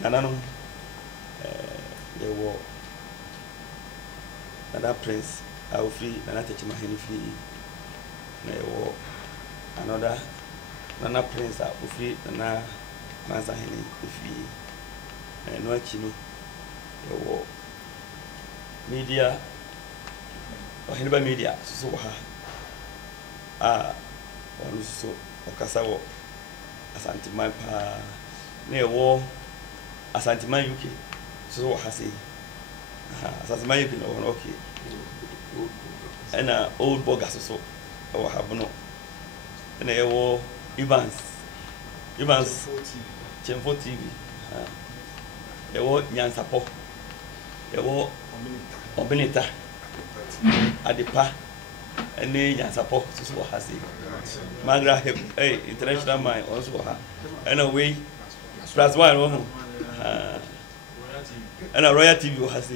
Nana no yewo Nana Prince Alfree Nana Techimahene fie na yewo another Nana Prince Alfree Nana Mansahene fie na no achi no yewo media Ohiniba media so ha onu so okasa wo Asanteman pa na yewo Asanteman UK so ha say Asanteman UK no okay and old bogas so or have no and yewo Evans Chemfo TV yewo Nyansapo yewo Obinita Adepa and Nyansapo so ha say Magra international mine also ha and away +1 and a Royal TV has a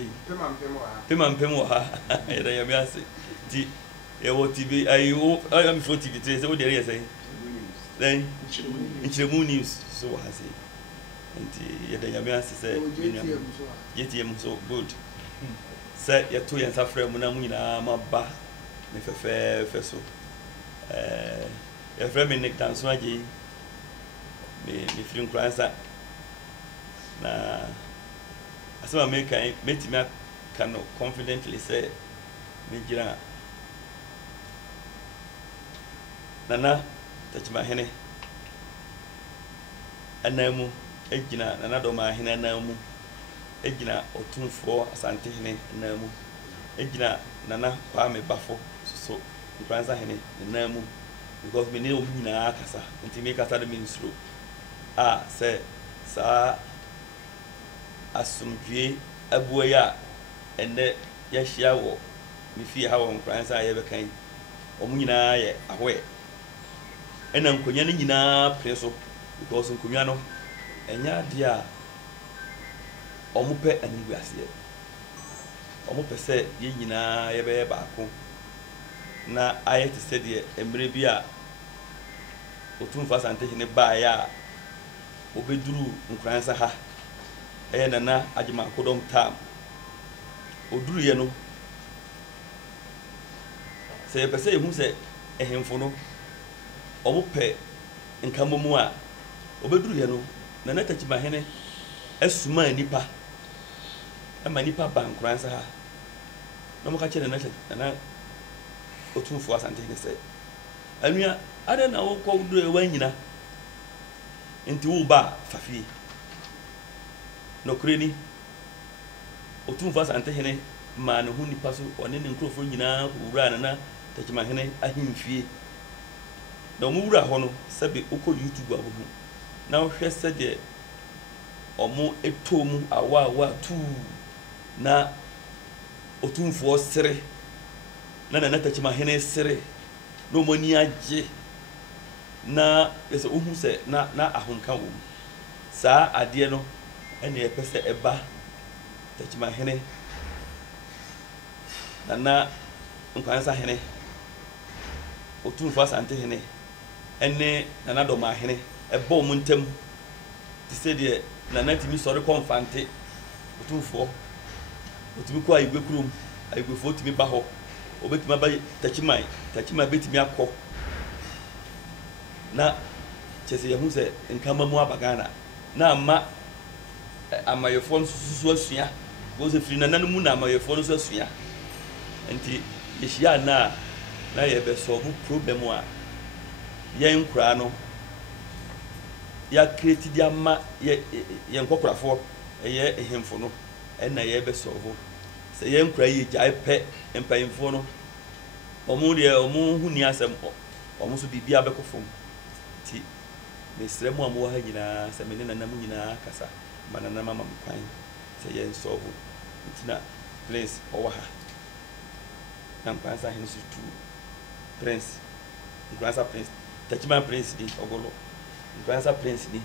Pim ha the TV I am for TV so there is then in Moon News so has it and the Yamias say JTM so good say your 2 years after Munamina Maba Nefe Feso your friend Nick Tanswaji me feeling cransa na asema America metima can confidently say me gira Nana Techimahene anamu ejina Nana Domahene anamu ejina Otumfo Asantehene anamu ejina Nana Kwame Bafo so Fransa hene anamu because me ne obi nyina akasa nti me kasa de minstro say sa asumdwe abuaya ene ya hia wo me fie ha wo Fransa ye bekan omu nyina ye ahoe ena nkonya ne nyina preso because nkonya no enya dia omu pe anigu ase omu pe se ye nyina ye be baako na ayete se de emre bi a Otumfo Asantehene ba ya obeduru Nkransa ha Nana Agyeman Kodom tam oduru ye no se pese ehu se ehemfo no omo pe nkamomu a obeduru ye no Nana Techimahene asuma nipa ama nipa ba Nkransa ha no mo ka che Nana Otumfo Asantehene se anua ada na wo ko do e wanyina enti wo ba fafie no kureni Otumfo Asantehene ma no hu nipa so one ne nkrofo nyina wura Nana Techimahene ahimfie na mo wura ho no sebe okọ YouTube abohu na wo hwẹ sede omo etomu awa tu na Otumfo sere na Nana Techimahene sere no moni agye na yesa ohu se na ahonka wo saa ade no ene epese eba Techimahene Nana Nkransa hene Otumfo Asantehene ene Nana Domahene eba omuntem ti se de Nana timi sori konfante Otumfo otimi ko ayigwe kurom ayigwefo otimi ba ho obetimi ba Techimahene betimi akọ na chese yehu se nkama mu abagana na amayefo nsusu asua goze firi Nana no mu na amayefo nsusu asua enti yehia na ye be solve problem a ye nkura no ya create dia ma ye nkokorafo ye ehemfo no na ye be solve se ye nkura ye jai pe empayimfo no omu de omu huni asem omu so bibia bekofom ti mesremu amu ha nyina se me ne Nana mu nyina kasa manana mama mkwan se ye solve ntina place owa ha na Nkransa hene so tu Prince Nkransa Prince Techimahene Prince di ogolo Nkransa Prince ni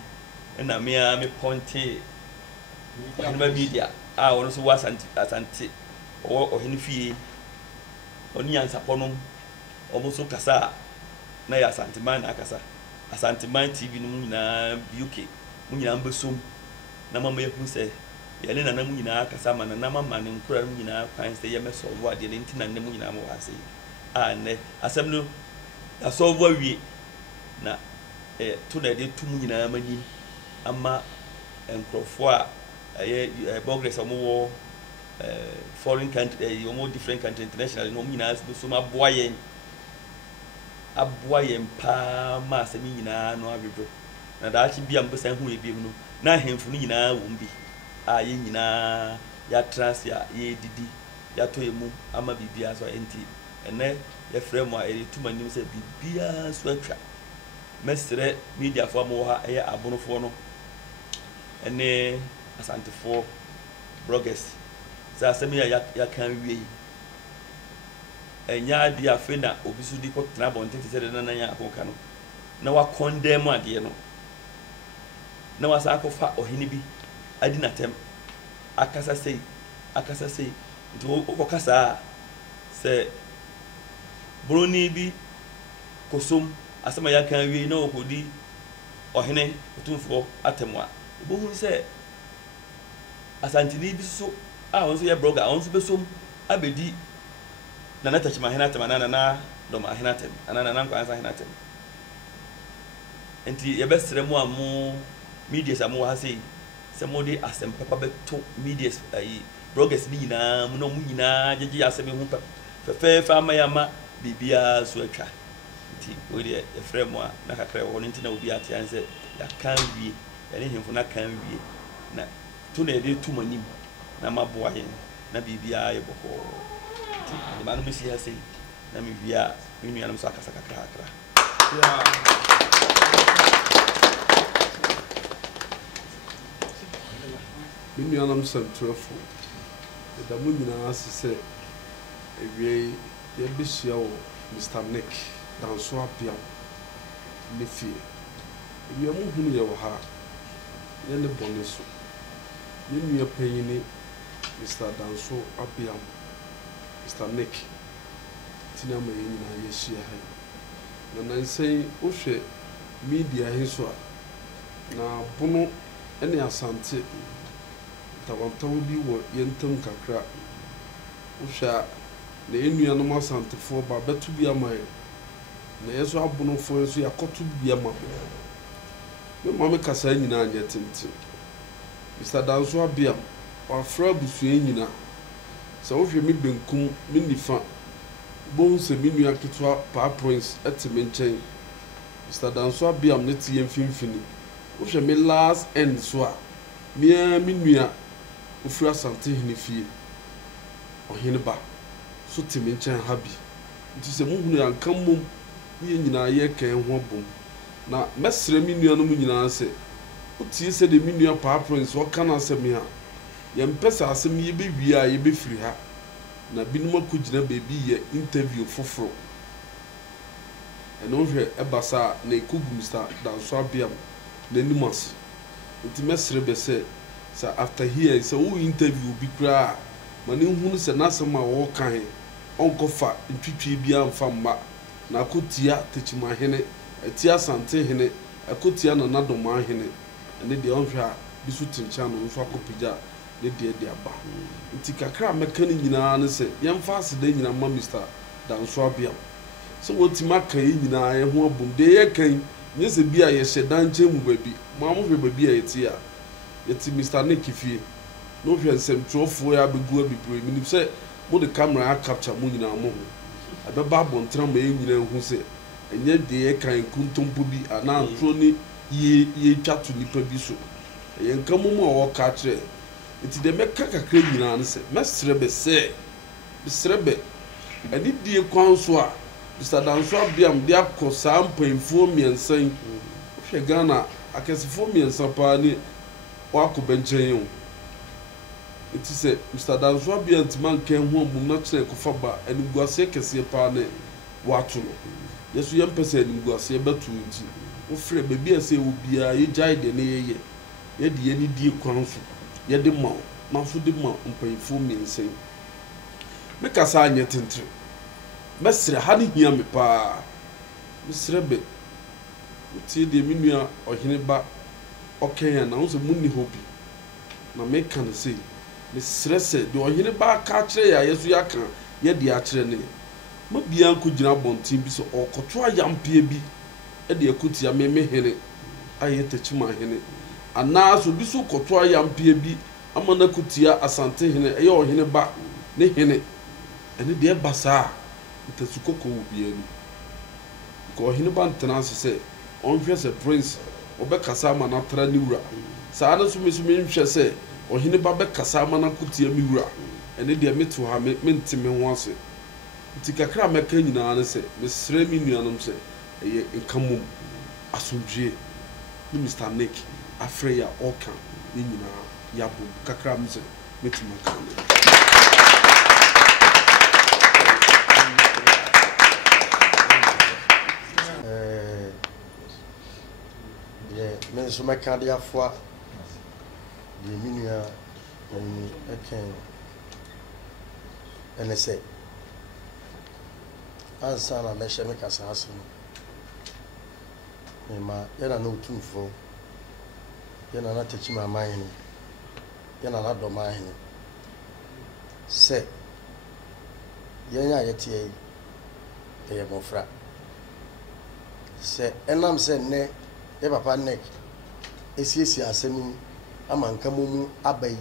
na me ponte Ohiniba media ono so Asante ohene fie oni Nyansapo no omo so kasa na ya Asanteman na kasa Asanteman TV no nyina UK mu nyina mbesom na mama yɛhu sɛ yɛne nanam nyinaa kasa ma nanam ama ne nkora no nyinaa kwan sɛ yɛmɛsɔlvo adeɛ no nti na nnɛ mu nyinaa ma wɔ ase a nnɛ asɛm no yɛasɔlvo awie na to na yɛde to mu nyinaa ma nim ama nkurɔfoɔ a ɛyɛ progress a wɔwɔ foreign country wɔwɔ different country international na wɔn nyinaa so aboa yɛn paa ma asɛm nyinaa no abɛdwo na daakye bi a mpɛsɛ ho yɛ biom no na ahemfo no nyinaa wɔm bi a yɛn nyinaa yɛatra ase a yɛdidi yɛatɔ yɛn mu ama biribiara so a ɛnti ɛnɛ yɛfrɛ mu a yɛtum anim sɛ biribiara so atwa mɛsrɛ mediafoɔ a mowɔ ha ɛyɛ abonofoɔ no ɛne asantefoɔ bloggers sɛ asɛm yi a yɛaka wie yi ɛnyɛ adeɛ afei na obi so di kɔtena abɔnten te sɛ de nana yɛ akɔka no na wakɔndɛn mu adeɛ no na wasa akɔfa ɔhene bi adi n'atɛm akasa sei nti wokɔkasa a sɛ buroni bi kɔsom asɛm a yɛaka wie na wɔkɔdi ɔhene ɔtumfoɔ atɛm a wobɛhunu sɛ asanteni bi so a wɔn nso yɛ blogger a wɔn nso bɛsom abɛdi nana takyima ahene atɛm anaa nana dɔm ahene atɛm anaa nana nkwansa ahene atɛm nti yɛbɛsrɛ mu a mo medias a mo wɔ ha sei sɛ mo de asɛm papa bɛto medias ayi bloggers ni nyinaa mu na mo nyinaa gyegye asɛm ho fɛfɛɛfɛ ama yɛ ama biribiara so atwa nti wo deɛ yɛfrɛ mu a na kakra wɔ hɔ no nti na obi ate an sɛ yɛaka wie yɛne hemfo no aka wie na to na yɛde to m'anim na maboa yɛn na biribiara yɛ bɔkɔɔ nti ma no mɛsi ha sei na mewie a me nuanom so akasa kakrakra me nuanom sɛmtrɛfo ɛda mo nyinaa ase sɛ awie yɛbɛhyia wɔ Mr. Nick Danso Abiam ne fie awie mo hunu yɛ wɔ ha yɛne bɔne so yɛnnua panyini Mr. Danso Abiam Mr. Nick tina ma yɛn nyinaa yɛhyia ha na nansɛn wohwɛ media he so a na bono ɛne asante tawantawo bi wɔ yɛntam kakra wohwɛ a na yɛnnuanom asantefoɔ ba bɛto bi ama yɛ na yɛso abonofoɔ nso yɛakɔto bi ama me ma me kasa nyinaa nyɛ tenten Mr. Danso Abiam wafra abusua nyinaa sɛ wohwɛ me benkum me nifa bohu sɛ me nua ketewa Paa Prince ɛte me nkyɛn Mr. Danso Abiam ne te yɛn mfimfini wohwɛ me last end so a mea me nua ofura asante hene fie ɔhene ba so te me nkyɛn ha bi nti sɛ muhunu anka mmom ne yɛn nyinaa yɛka ho abom na mɛsrɛ me nuanom nyinaa sɛ wotie sɛ de me nua Paa Prince ɔka no asɛm a yɛmpɛ sɛ asɛm yɛbɛwie a yɛbɛfiri ha na binom akɔgyina baabi yɛ interview foforɔ ɛno hwɛ ɛba saa na ɛkɔgu Mr. Danso Abiam n'anim ase nti mɛsrɛ bɛ sɛ after here sɛ wo interview bi koraa ma ne hunu sɛ n'asɛm a wɔka he ɔnkɔfa ntwitwie bi amfa mma na akɔtia takyima hene ɛtia asante hene akɔtia nana dɔma hene ɛne deɛ ɔnhwɛ a bi so tenkyɛn no nso akɔpagya ne deɛ de aba nti kakra mɛka ne nyinaa ne sɛ yɛmfa aseda nyina ma Mr. Danso Abiam sɛ wɔtumi aka yɛ nyinaa yɛ ho abom deɛ yɛkan nyɛ sɛ bi a yɛhyɛ dankyɛn mu baabi ma mohwɛ baabi a yɛte a yɛte Mr. Nick fie na wohwɛ nsɛmtwerɛfoɔ yɛ abɛgu abebree menim sɛ mode camera capture mo nyinaa mo ho ɛbɛba abɔntena ma yɛ nyinaa hu sɛ ɛnyɛ deɛ yɛkan kuntompo bi anaa ntoro ne yɛtwa to nipa bi so ɛyɛ nka mu a wɔka kyerɛ nti deɛ mɛka kakra nyinaa ne sɛ mɛsrɛ bɛ sɛ mesrɛ bɛ ɛne die kwan so a Mr. Danso Abiam de akɔ saa mpanyinfoɔ mmiɛnsa yi wohwɛ Ghana akɛsefoɔ mmiɛnsa paa ne wakɔ bɛnkyɛn o nti sɛ Mr. Danso Abiam ntoma nkɛn ho amum na kyerɛ kɔfa ba animguaseɛ kɛseɛ paa ne wato no yɛso yɛmpɛ sɛ animguaseɛ bɛto nti wofrɛ baabi a sɛ obiara yɛgyae deɛ ne yɛyɛ yɛde yɛne die kwan so yɛde ma wo na nso de ma mpanyinfoɔ mmiɛnsa yi mekasa anyɛ tentere mɛsrɛ ha ne hia me paa mesrɛ bɛ wotie deɛ me nua ɔhene ba ɔkɛn a na wo sɛ munni hɔ bi na meka no sei mesrɛ sɛ de ɔhene ba ka kyerɛ yɛ yesu yɛaka yɛ de akyerɛ ne ma bia nko gyina bɔnten bi sɛ ɔkɔto ayampie bi de akutia me hene ayɛ takyima hene anaaso bi so kɔto ayampie bi ama na kutia asante hene ɛyɛ ɔhene ba ne hene ɛne deɛ ba saa ntasu kɔkɔ wɔ bia ni ka ɔhene ba ntena ase sɛ ɔnhwɛ sɛ prince ɔbɛkasa ama na tra ne wura saa na so nhwɛ sɛ ɔhene ba bɛkasa ama na kutia me wura ɛne deɛ meto ha mente me ho ase nti kakra mɛka nyinaa ne sɛ mesrɛ me nuanom sɛ ɛyɛ nkamom asomdwie ne Mr. Nick afrɛ yɛ ɔka ne nyinaa yɛabom kakra m sɛ metumi aka ne me nso mɛka de afoa deɛ me nua ani ɛkɛn ɛne sɛ ansa na mɛhyɛ me kasa ase no mema yɛna na ɔtumfoɔ yɛna na takyima amahene yɛna na dɔm ahene sɛ yɛn a yɛteɛ yi ɛyɛ mmɔfra sɛ ɛnam sɛ nnɛ yɛ papa Nick esiesie asɛm yi ama nka mu aba yi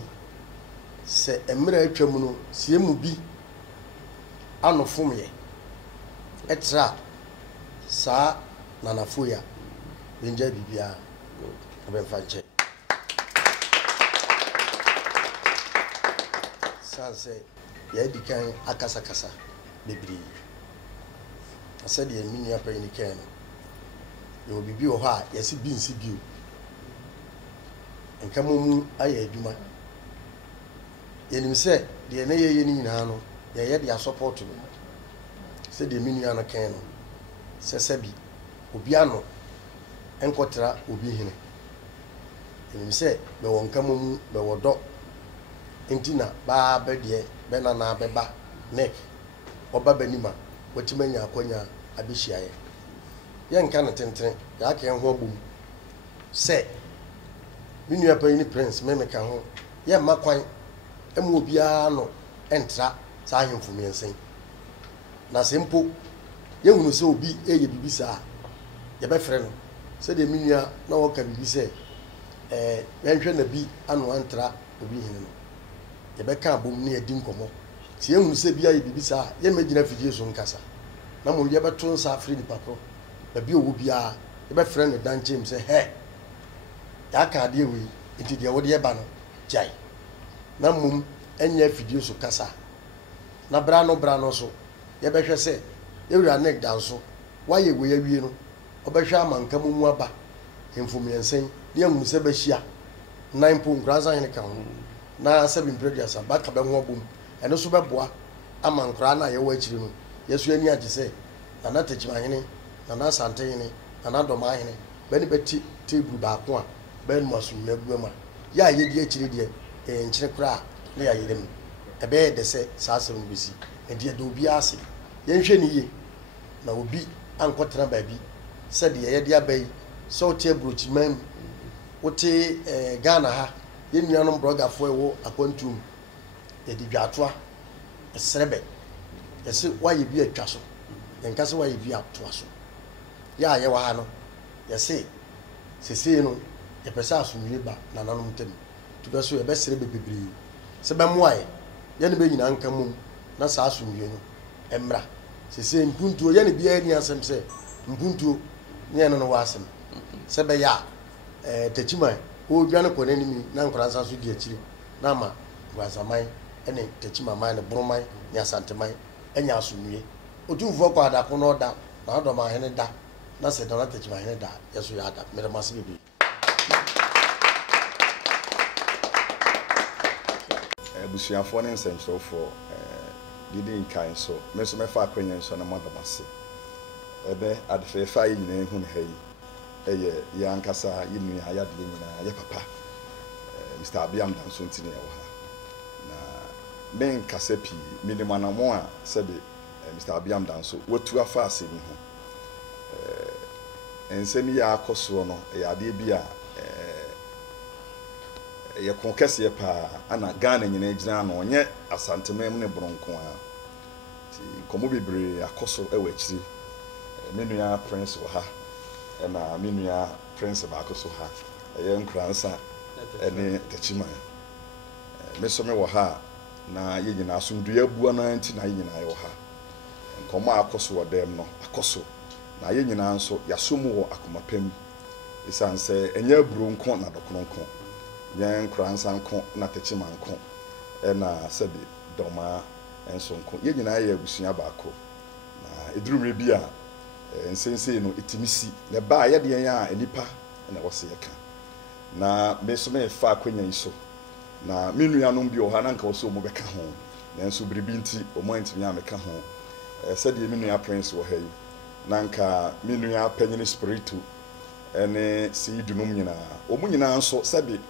sɛ mmerɛ atwa mu no sie mu bi anofom yɛ ɛtra saa nanafo ya benja bibia ɔbɛmfa nkyɛ sanse yɛdi kan akasakasa bebree asɛdeɛ me nua panyin kan no yɛ obibi wɔ hɔ a yɛsi bi nsi bio nka mu ayɛ adwuma yɛnim sɛ deɛ ne yɛyɛ ne nyinaa no yɛyɛ de asɔpɔto no sɛdeɛ me nua no kan no sɛ sɛbi obi ano nkɔtra obi hene yɛnim sɛ bɛwɔ nka mu bɛwɔ dɔ nti na baa bɛdeɛ bɛnana bɛba Nick ɔba bɛnima wɔtumi anya akɔnya abɛhyiaeɛ yɛnka no tentene yɛaka yɛn ho abom sɛ me nua panyin prince memeka ho yɛmma kwan ɛma obiara no ɛntra saa ahemfo mmiɛnsa na sɛ mpo yɛhunu sɛ obi ɛyɛ biribi saa yɛbɛfrɛ no sɛdeɛ me nua na wɔka biribi sɛ yɛnhwɛ na bi ano antra obi hene no yɛbɛka abom ne yɛdi nkɔmmɔ sɛ yɛhunu sɛ bi ayɛ biribi saa yɛmmɛgyina fidie so nkasa na mmom yɛbɛto nsa afrɛ nipa korɔ baabi ɔwɔ biara yɛbɛfrɛ no dankyɛm sɛ hɛ yɛaka adeɛ wei nti deɛ wode yɛba no gyae na mmom ɛnyɛ fidie so kasa na bra no so yɛbɛhwɛ sɛ yɛwura Nick danso wayɛ wei awie no ɔbɛhwɛ ama nka mu aba hemfo mmiɛnsa ne yɛhunu sɛ bɛhyia nan po nkoransa hene ka ho na sɛbi mprɛduasa baka bɛho abom ɛno so bɛboa ama nkoraa no a yɛwɔ akyiri no yɛso ani agye sɛ nana takyima hene nana asante hene nana dɔma hene bɛne bɛti table baako a bɛnom asomna abu ma yɛ a yɛdi akyiri deɛ ɛyɛ nkyene koraa ne yɛayerɛ mu ɛbɛyɛ dɛ sɛ saa asɛm no bɛsi ɛnti yɛde obiara ase yɛnhwɛ ne yie na obi ankɔtena baabi sɛdeɛ yɛde aba yi sɛ wote aburokyiman mu wote Ghana ha yɛn nuanom brɔgafoɔ ɛwɔ akwantum yɛde dwaatoa ɛsrɛ bɛ yɛsɛ wayɛ bi atwa so yɛnka sɛ wayɛ bi atoa so yɛ a yɛwɔ ha no yɛsɛ sesei no yɛpɛ sɛ asomdwie ba nananom ntam tubɛ so yɛbɛsrɛ bebree sɛ bɛmmoa yɛne bɛnyina nka mom na saa asomdwie no ɛmmra sesei mpuntuo yɛne biara ni asɛm sɛ mpuntuo ne yɛne no wɔ asɛm sɛ bɛyɛ a takyima ɔdwane kɔ n'anim na nkoransa so di akyiri na ama nkoransaman ɛne takyima man ne boroman ne asanteman ɛnya asomdwie ɔtumfoɔ kɔ adako na ɔda na ɔdɔma ahene da na sɛ dana takyima ahene da yɛso yɛ ada mede mase bebree abusuafoɔ ne nsɛnkyerɛwfoɔ didi nkan so me nso mɛfa akwanya nso na madam ase ɛbɛ adefɛɛfa yi nyinaa hu ne ha yi ɛyɛ yɛ ankasa yɛ nua yɛadeɛ nyinaa yɛ papa Mr. Abiam danso ntini ɛwɔ ha na menkasa pii menim anamo a sɛbe Mr. Abiam danso watu afa asɛm ho nsɛm yɛ akɔ soɔ no ɛyɛ adeɛ bi a ye kon kese pa ana Ghana nyina gyina no onye asantemem ne bronko a ti komo bebre akoso ewa akiri menua prince wo ha na menua prince ba akoso ha ye nkransa ene tachima me so me wo ha na ye nyina asomdue abu ana nti na ye nyina ye wo ha komo akoso wo dem no akoso na ye nyina nso yasomu wo akomapam isanse enya bronko na dokronko ye nkransa nko na tachima nko na sebi doma enso nko ye nyina ye abusua baako na edurumre bi a nsense no etimisi ne ba ye de yan a enipa na wo se yeka na me so me fa akwanya iso na menuanom bi o ha na nka wo so mo beka ho nanso biribi nti o mo antimi ameka ho se de menua prince wo ha yi na nka menua panyini spiritu ene si dunum nyina o mu nyina nso sebi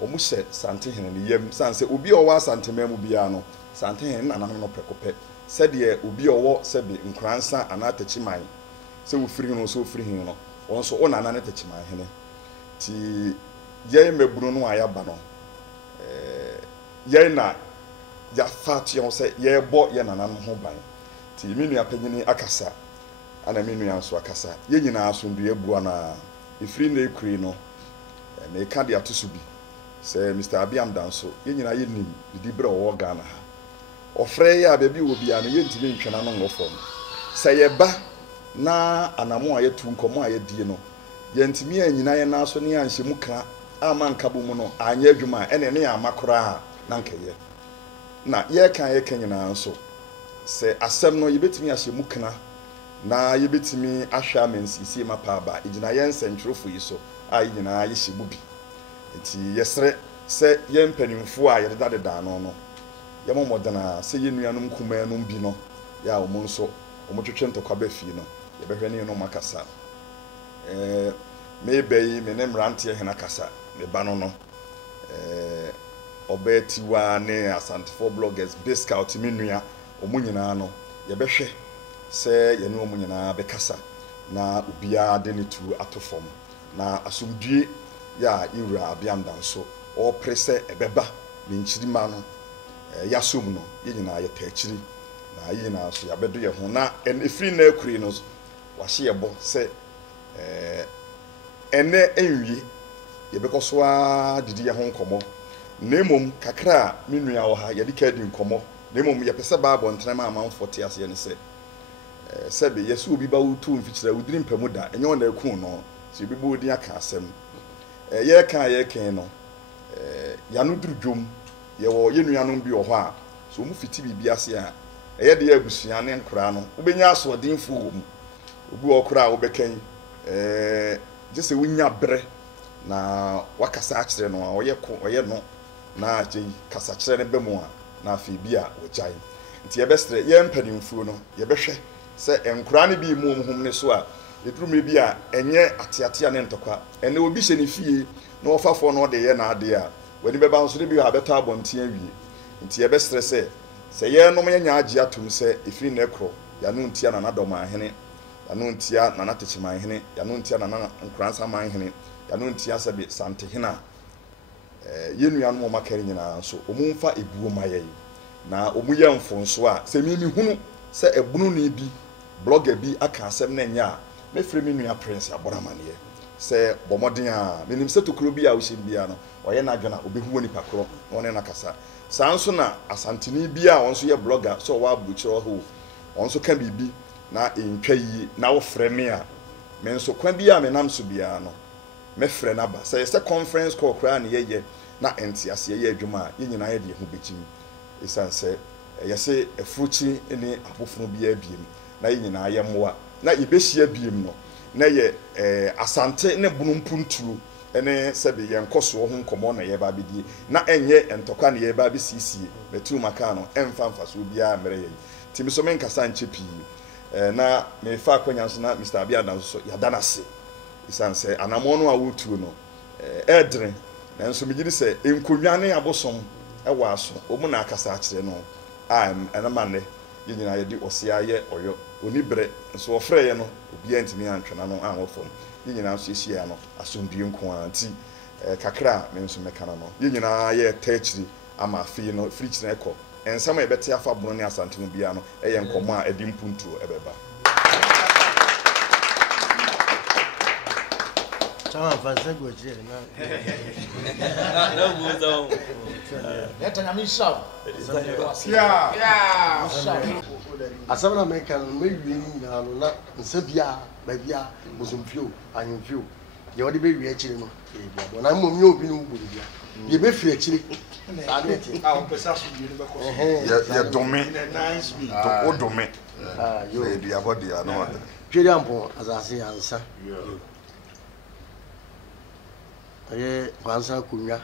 o mu hye sante hene ne yam sanse obi o wa sante memu bia no sante hene na no pekope se de obi o wo sebi nkransa anatachi man se wo firi no so firi hin no won so o nana ne tachi man hene ti ye mebunu no ayaba no ye na ya fati on se ye bo ye nana no ho ban ti menu apanyini akasa ana menu anso akasa ye nyina asondu ebu ana ifiri na ekuri no na eka de atosubi se Mr. Abiam danso ye nyina ye nim di bre wo Ghana ha ofre ya bebi obi ana ye ntimi ntwena no ngofom se ye ba na anamo aye tu nkomo aye die no ye ntimi anyina ye na so ne anhye mu kra ama nkabo mu no anya adwuma ene ne amakora na nkeye na ye kan ye kanyina nso se asem no ye betimi ahye mu kra na ye betimi ahwa amensi mapa ba igina ye nsentwerofo yi so ayi nyina ye hye mu bi enti yesre se ye mpanimfo a ye dada no ye momodana se ye nuanom kumanum bi no ya o mo nso o mo twetwe ntokwa ba fi no ye behwe ne no makasa me beyi me ne mrante hena kasa me ba no obetiwa ne asantefo bloggers biscout menua o mo nyina no ye behwe se ye ne o mo nyina be kasa na obia de ne tu atofom na asomdue ya iwura Abiam danso o prese ebeba me nchirima no yasom no ye nyina ye taachiri na ye nyina so ya bedo ye ho na efiri na akuri no wahye ye bo se ene enwie ye bekoso a didi ye ho nkomo nemom kakra menua wo ha ye dika di nkomo nemom ye pese ba abontrema amanfo te ase ye ne se sebe yesu obi ba wutu mfikira udiri mpamu da enye wona eku no se obi bo odi aka asem ye kan no ya no duru dwom ye wo ye nuanom bi wo ho a so mu fiti bibi ase a eye de abusua ne nkora no ubenya aso denfo wo mu obi wo kora wo bekan jese wunya bre na wakasa akire no oye no na agyi kasa kire ne bemu a na afi bi a wo jai nti ye bestre ye mpanimfuo no ye behwe se enkora ne bi mu hum ne so a edurumi bi a enye atiatia ne ntokwa ene obi hye ne fie na ofafo no de ye na ade a wani beba nso ne bi ha beta abonte awie nti ye bestre se ye no me nya agye atum se efiri na ekro ya no ntia na nadoma hene ya no ntia na natechima hene ya no ntia na nkransa man hene ya no ntia se bi sante hena ye nua no makari nyina nso omumfa ebuo maye na omuye mfonso a se mi hunu se ebunu ni bi blogger bi aka asem na nya me frɛ me nua prince aboramane se bomoden a menim se tokuro bi a wo hyem bia no oye na adwena obehu woni pakro na one na kasa sanso na asantini bi a wonso ye blogger so wa abuchiro ho wonso ka bibi na entwa yi na wo frɛ me a me nso kwa bi a me nam so bia no me frɛ na ba se conference call kra na ye na entiase ye adwuma ye nyina ye de ho bechim esanse yese efruchi ne abofunu bi abiem na ye nyina ye moa na ibehia biem no na ye asante ne bunumpuntuo ene sebe ye nkoso ho nkomo na ye ba bidie na enye entokwa na ye ba bi sisie betu maka no emfa so bia mere ye timi so men kasa nche pi na me fa akwanya so na Mr. Abiam danso ya danase isanse anamo no a wotuo no edre na nso migiri se enkonwa ne abosom ewa aso omu na akasa akire no enamane ye nyina ye di osia ye oyo onibre nso ofre ye no obi antimi antwena no anwofom ye nyina nso ehia no asomdue nko anti kakra me nso meka no ye nyina ye tachiri ama afi no fridge na ekọ ensama e bete afa bono ne asante no bia no eye nkomo a edi mpuntu ebeba chama fansa goje na muzo Leta nyamisha. asabana American me wi ni na no na nsabia ba bia musumfio anyumfio ye wode be wi akire no e bia bo na mmom ye obi no gburu bia ye be firi akire adeti Pesa so bi ni be ko. ye dome Nice week. o dome yo e bia body ano twere ampo azase ansa aye kwansa kunya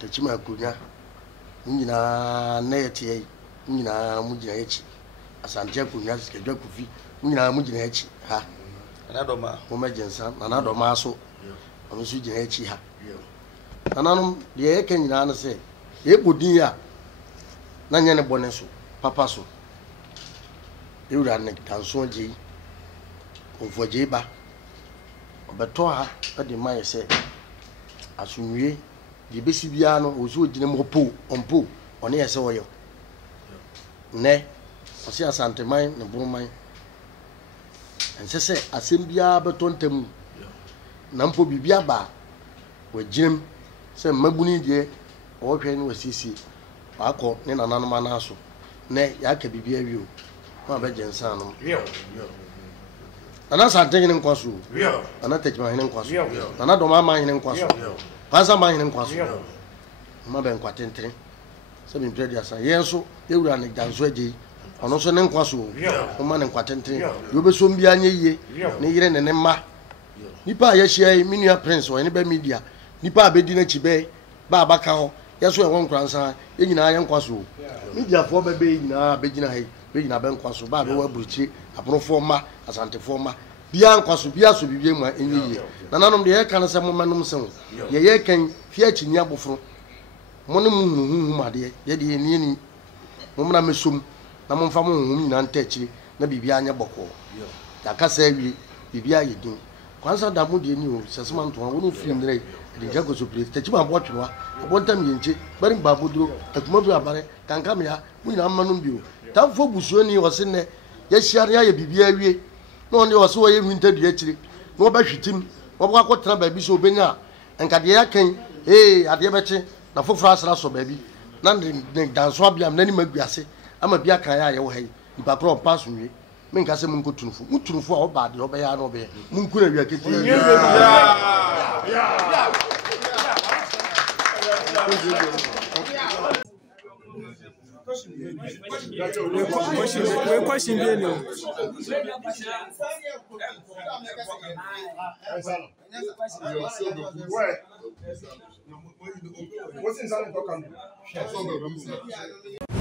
tachima kunya nyina na yete nyina mu gina yachi asante kunya skedwa kufi nyina mu gina yachi ha na do ma mo majensa na do ma so ono su gina yachi ha nananom de yake nyina na se ye godin ya na nya ne bone so papa so ewura ne tanso je onfoje ba obeto ha de mai se asunwie de besi bia no ozo gina mo po ompo one yese woyo ne osi asanteman ne buruman ensese asem bia betontam na mpo bibia ba waginem se mabuni de o hwe ne wasisi akọ ne nananoma na so ne ya ka bibia wi o ma be jensan no ana sante hene nkwaso ana tejima hene nkwaso ana doma ma hene nkwaso pansa ma hene nkwaso ma be nkwatentere se bi mpre dia san yenso ewura ne ganso agi ono so ne nkwaso o ma ne nkwatentere yo be so mbia anye yie ne yire ne ne ma nipa ya hia minua prince o ne be media nipa abedi na chibe ba abaka ho yeso e won kransa e nyina ya nkwaso media fo be be nyina abegina hai be nyina be nkwaso ba be wa buruchi abrofo ma asantefo ma bia nkwaso bia so bibie mu enyiye nananom de ye kan se mo manum se ye kan fia chinya bofro mo ne mu made ye de ni mo mna mesom na mo mfa mo nyina ntachi na bibia anya boko ya kasa wi bibia yedin kwansa da mu de ni o sesema nto wonu film dre de jago so place tachi ma botwa abontam yenche bari baboduro akuma bi abare kankam ya mu nyina manum bi o tamfo busuo ni wose ne ye hyiare ya bibia wie no ne wose wo ye winta dua chire no ba hwitim wo ba kwotena ba bi so obenya enkade ya kan ade beche na foforo asra so ba bi na ne danso abiam na ni maguase ama bia kan ya ye wo hai ipa kro pass nwe men ka se mun ko tunufu mutunufu a wo ba de wo be ya no be mun kuna wi akete question bien What's inside the